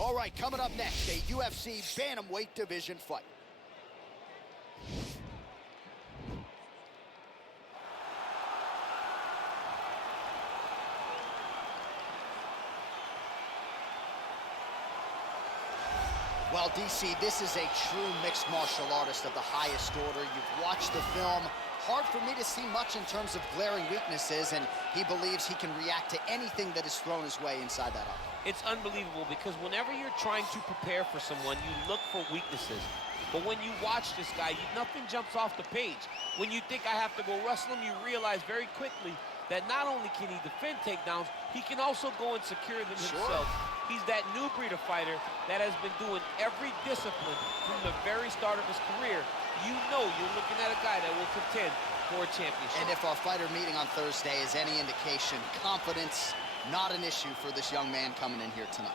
All right, coming up next, a UFC bantamweight division fight. Well, DC, this is a true mixed martial artist of the highest order. You've watched the film. Hard for me to see much in terms of glaring weaknesses, and he believes he can react to anything that is thrown his way inside that arc. It's unbelievable because whenever you're trying to prepare for someone, you look for weaknesses. But when you watch this guy, nothing jumps off the page. When you think I have to go wrestle him, you realize very quickly that not only can he defend takedowns, he can also go and secure them himself. He's that new breed of fighter that has been doing every discipline from the very start of his career. You know you're looking at a guy that will contend for a championship. And if our fighter meeting on Thursday is any indication, confidence, not an issue for this young man coming in here tonight.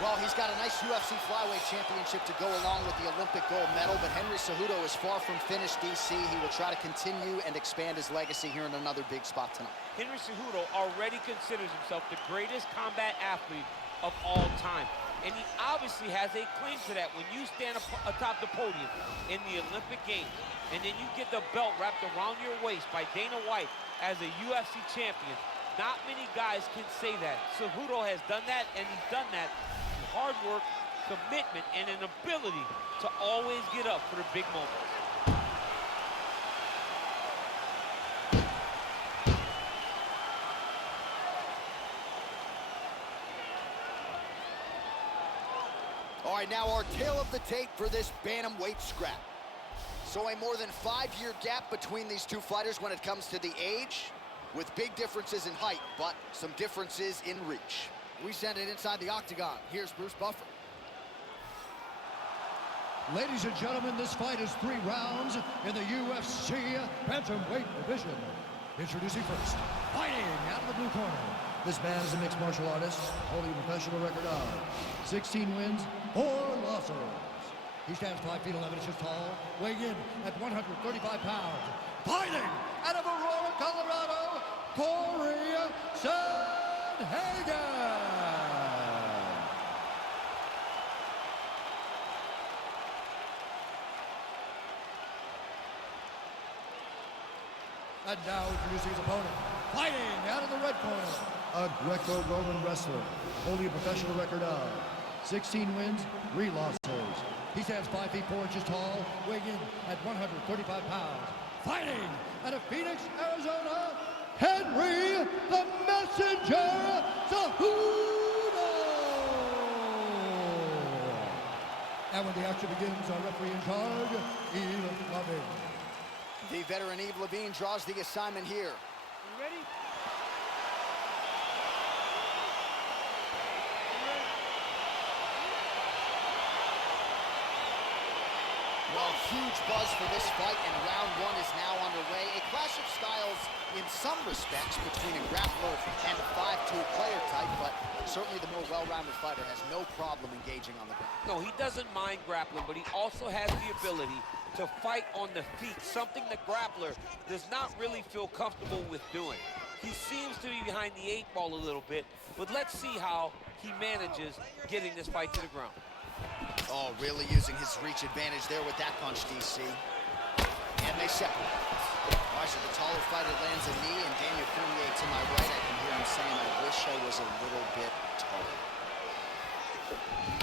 Well, he's got a nice UFC flyweight championship to go along with the Olympic gold medal, but Henry Cejudo is far from finished, DC. He will try to continue and expand his legacy here in another big spot tonight. Henry Cejudo already considers himself the greatest combat athlete of all time. And he obviously has a claim to that when you stand atop the podium in the Olympic Games, and then you get the belt wrapped around your waist by Dana White as a UFC champion. Not many guys can say that. Cejudo has done that, and he's done that through hard work, commitment, and an ability to always get up for the big moments. All right, now our tale of the tape for this bantamweight scrap. So a more than 5-year gap between these two fighters when it comes to the age, with big differences in height, but some differences in reach. We send it inside the octagon. Here's Bruce Buffer. Ladies and gentlemen, this fight is 3 rounds in the UFC bantamweight division. Introducing first, fighting out of the blue corner. This man is a mixed martial artist, holding a professional record of 16 wins, 4 losses. He stands 5 feet 11 inches tall, weighing in at 135 pounds. Fighting out of Aurora, Colorado, Cory Sandhagen. And now introducing his opponent, fighting out of the red corner, a Greco-Roman wrestler, holding a professional record of 16 wins, 3 losses. He stands 5 feet 4 inches tall, weighing in at 135 pounds. Fighting out of Phoenix, Arizona, Henry the Messenger Cejudo. And when the action begins, our referee in charge, Eve Loving. The veteran Eve Levine draws the assignment here. You ready? Well, huge buzz for this fight, and round 1 is now underway. A clash of styles in some respects between a grappler and a 5'2" player type, but certainly the more well-rounded fighter has no problem engaging on the ground. No, he doesn't mind grappling, but he also has the ability to fight on the feet, something the grappler does not really feel comfortable with doing. He seems to be behind the 8 ball a little bit, but let's see how he manages getting this fight to the ground. Oh, really using his reach advantage there with that punch, DC. And they separate. All right, so the taller fighter lands a knee, and Daniel Cormier to my right, I can hear him saying, I wish I was a little bit taller.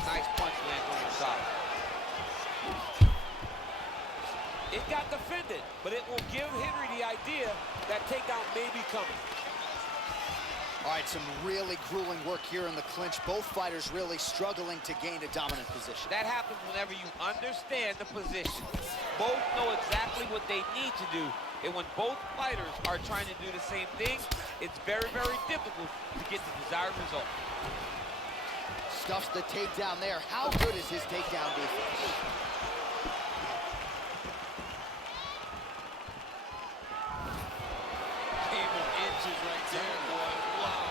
Nice punch lands on the top. It got defended, but it will give Henry the idea that takedown may be coming. All right, some really grueling work here in the clinch. Both fighters really struggling to gain a dominant position. That happens whenever you understand the position. Both know exactly what they need to do. And when both fighters are trying to do the same thing, it's very, very difficult to get the desired result. Stuffs the takedown there. How good is his takedown defense? Game of inches right there, boy. Wow.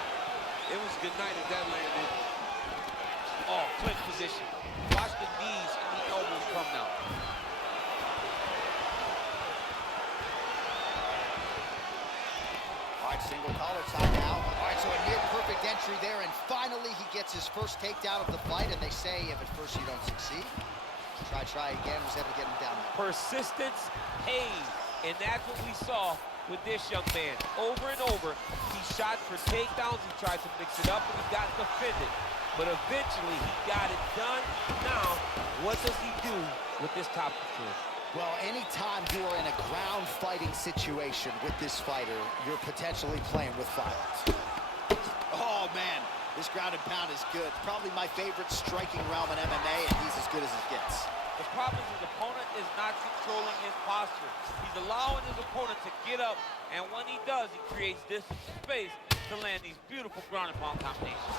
It was a good night if that landed. Oh, clinch position. Watch the knees and the elbows come now. Single collar tie now. All right, so a near perfect entry there, and finally he gets his first takedown of the fight, and they say if at first you don't succeed, try again. Was able to get him down there. Persistence pays, and that's what we saw with this young man. Over and over, he shot for takedowns, he tried to mix it up, and he got defended. But eventually, he got it done. Now, what does he do with this top control? Well, anytime you are in a ground fighting situation with this fighter, you're potentially playing with violence. Oh, man, this ground and pound is good. Probably my favorite striking realm in MMA, and he's as good as it gets. The problem is his opponent is not controlling his posture. He's allowing his opponent to get up, and when he does, he creates this space to land these beautiful ground and pound combinations.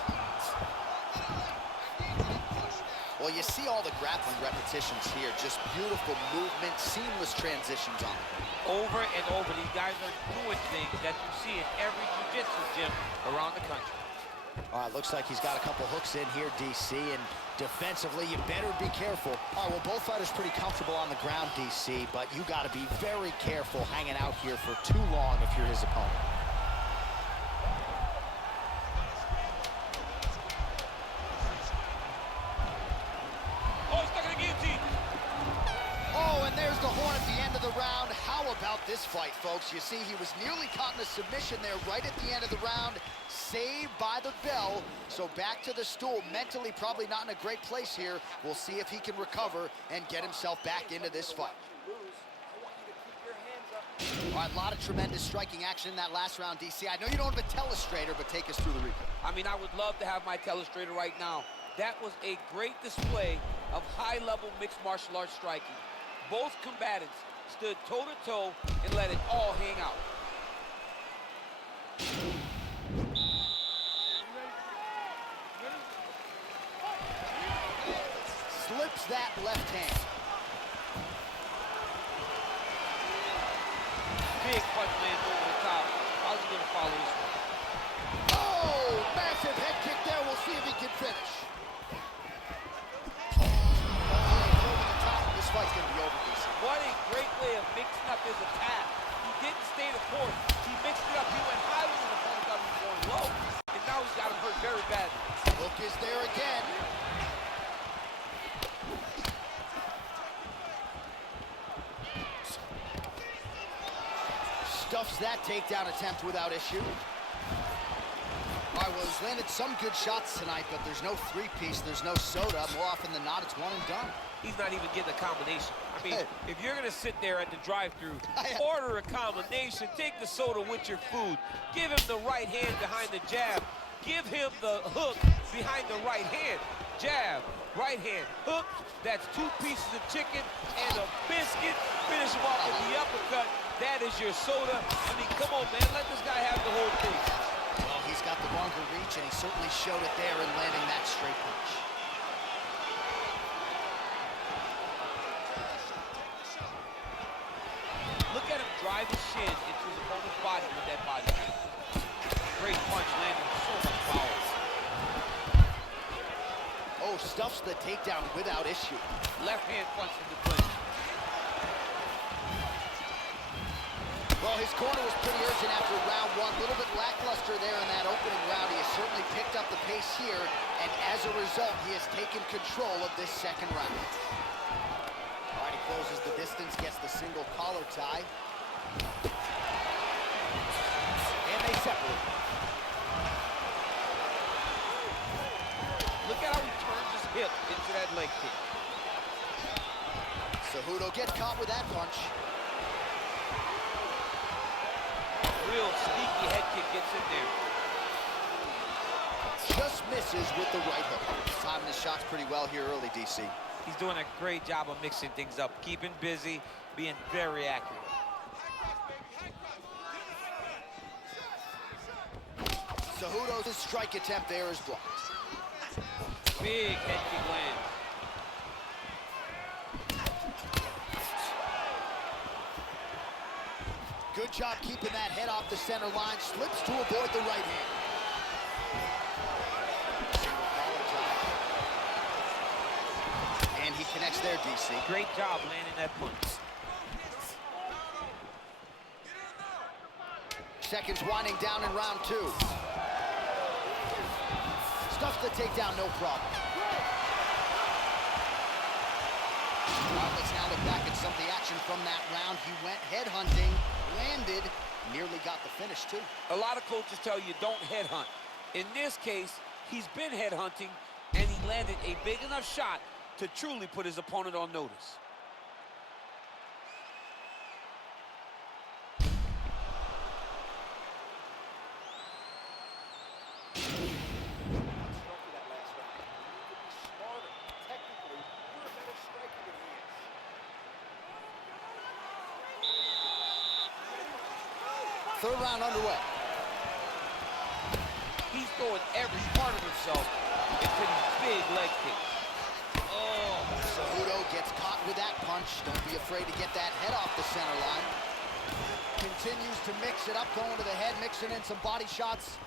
Well, you see all the grappling repetitions here. Just beautiful movement, seamless transitions on it. Over and over, these guys are doing things that you see in every jiu-jitsu gym around the country. All right, looks like he's got a couple hooks in here, DC, and defensively, you better be careful. All right, well, both fighters pretty comfortable on the ground, DC, but you got to be very careful hanging out here for too long if you're his opponent. There's the horn at the end of the round. How about this fight, folks? You see, he was nearly caught in a submission there right at the end of the round. Saved by the bell. So back to the stool. Mentally, probably not in a great place here. We'll see if he can recover and get himself back into this fight. All right, a lot of tremendous striking action in that last round, DC. I know you don't have a telestrator, but take us through the replay. I mean, I would love to have my telestrator right now. That was a great display of high-level mixed martial arts striking. Both combatants stood toe-to-toe and let it all hang out. Slips that left hand. Big punch lands over the top. How's he gonna follow this one? Oh, massive head kick there. We'll see if he can finish. This fight's gonna be over, DC. What a great way of mixing up his attack. He didn't stay the course. He mixed it up. He went high when his opponent thought he was going low. And now he's got him hurt very badly. Hook is there again. Stuffs that takedown attempt without issue. All right, well, he's landed some good shots tonight, but there's no three-piece, there's no soda. More often than not, it's one and done. He's not even getting a combination. I mean, if you're gonna sit there at the drive-thru, order a combination, take the soda with your food, give him the right hand behind the jab, give him the hook behind the right hand. Jab, right hand, hook, that's 2 pieces of chicken and a biscuit. Finish him off with the uppercut. That is your soda. I mean, come on, man, let this guy have the whole thing. Well, he's got the longer reach, and he certainly showed it there in landing that straight punch. Look at him drive his shin into his opponent's body with that body. Great punch landing with so much power. Oh, stuffs the takedown without issue. Left hand punch from the clinch. Well, his corner was pretty urgent after round one. A little bit lackluster there in that opening round. He has certainly picked up the pace here, and as a result, he has taken control of this second round. All right, he closes the distance, gets the single collar tie. And they separate. Look at how he turns his hip into that leg kick. Cejudo gets caught with that punch. Real sneaky head kick gets in there. Just misses with the right hook. Timing his shots pretty well here early, DC. He's doing a great job of mixing things up, keeping busy, being very accurate. Cejudo's strike attempt there is blocked. Big head kick lands. Good job keeping that head off the center line. Slips to avoid the right hand. And he connects there, DC. Great job landing that punch. seconds winding down in round 2. Stuffs the takedown, no problem. All right, let's now look back at some of the action from that round. He went headhunting, landed, nearly got the finish, too. A lot of coaches tell you don't headhunt. In this case, he's been headhunting, and he landed a big enough shot to truly put his opponent on notice. Third round underway. He's throwing every part of himself into these big leg kicks. Oh. Cejudo gets caught with that punch. Don't be afraid to get that head off the center line. Continues to mix it up, going to the head, mixing in some body shots.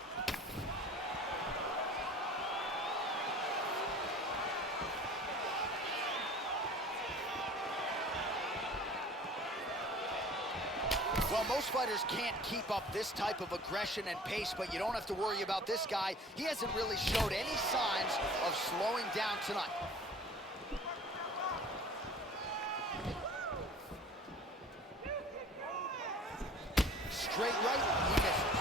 Well, most fighters can't keep up this type of aggression and pace, but you don't have to worry about this guy. He hasn't really showed any signs of slowing down tonight. Straight right, he misses.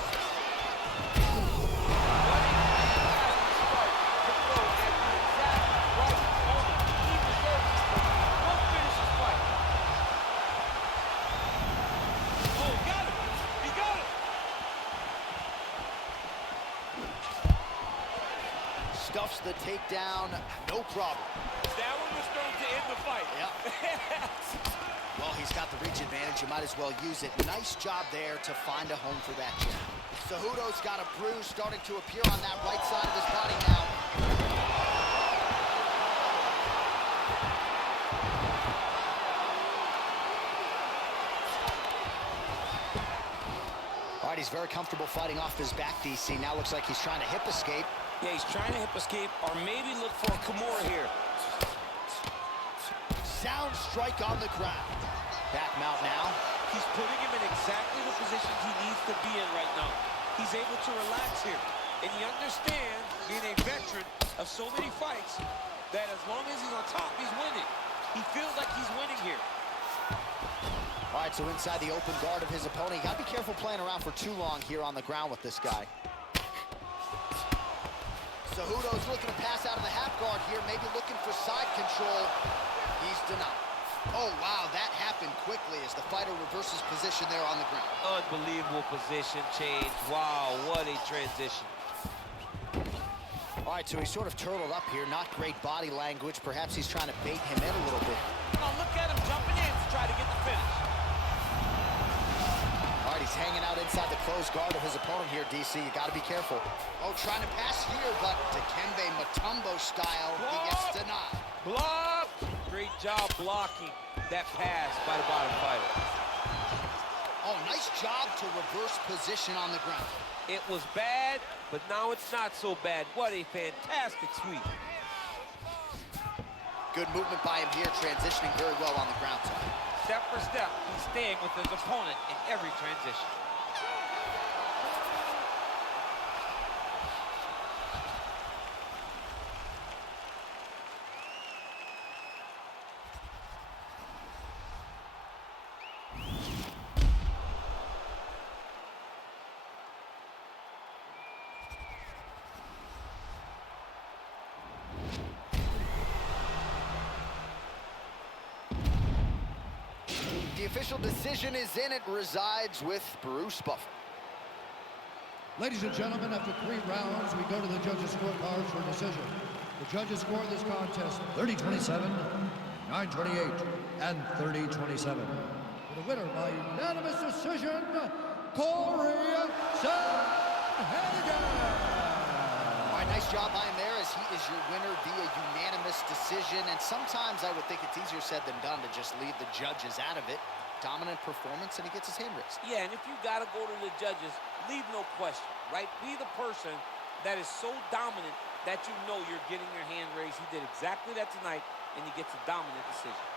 Stuffs the takedown, no problem. That one was thrown to end the fight. Yep. Well, he's got the reach advantage. You might as well use it. Nice job there to find a home for that jab. Cejudo's got a bruise starting to appear on that right side of his body now. All right, he's very comfortable fighting off his back, DC. Now looks like he's trying to hip escape. Yeah, he's trying to hip escape or maybe look for a Kimura here. Sound strike on the ground. Back mount now. He's putting him in exactly the position he needs to be in right now. He's able to relax here. And you understand, being a veteran of so many fights, that as long as he's on top, he's winning. He feels like he's winning here. All right, so inside the open guard of his opponent, you gotta be careful playing around for too long here on the ground with this guy. Cejudo's looking to pass out of the half guard here, maybe looking for side control. He's denied. Oh, wow, that happened quickly as the fighter reverses position there on the ground. Unbelievable position change. Wow, what a transition. All right, so he's sort of turtled up here. Not great body language. Perhaps he's trying to bait him in a little bit. Oh, look at him jumping in to try to get the finish. All right, he's hanging out inside the closed guard of his opponent here, DC. You got to be careful. Oh, trying to pass here, but Dikembe Mutombo style, he gets denied. Block! Great job blocking that pass by the bottom fighter. Oh, nice job to reverse position on the ground. It was bad, but now it's not so bad. What a fantastic sweep. Good movement by him here, transitioning very well on the ground side. Step for step, he's staying with his opponent in every transition. The official decision is in. It resides with Bruce Buffer. Ladies and gentlemen, after 3 rounds, we go to the judges' scorecards for decision. The judges score this contest 30-27, 9-28, and 30-27. For the winner by unanimous decision, Cory Sandhagen. All right, nice job by him there as he is your winner via unanimous decision. And sometimes I would think it's easier said than done to just leave the judges out of it. Dominant performance, and he gets his hand raised. Yeah, and if you got to go to the judges, leave no question, right? Be the person that is so dominant that you know you're getting your hand raised. He did exactly that tonight, and he gets a dominant decision.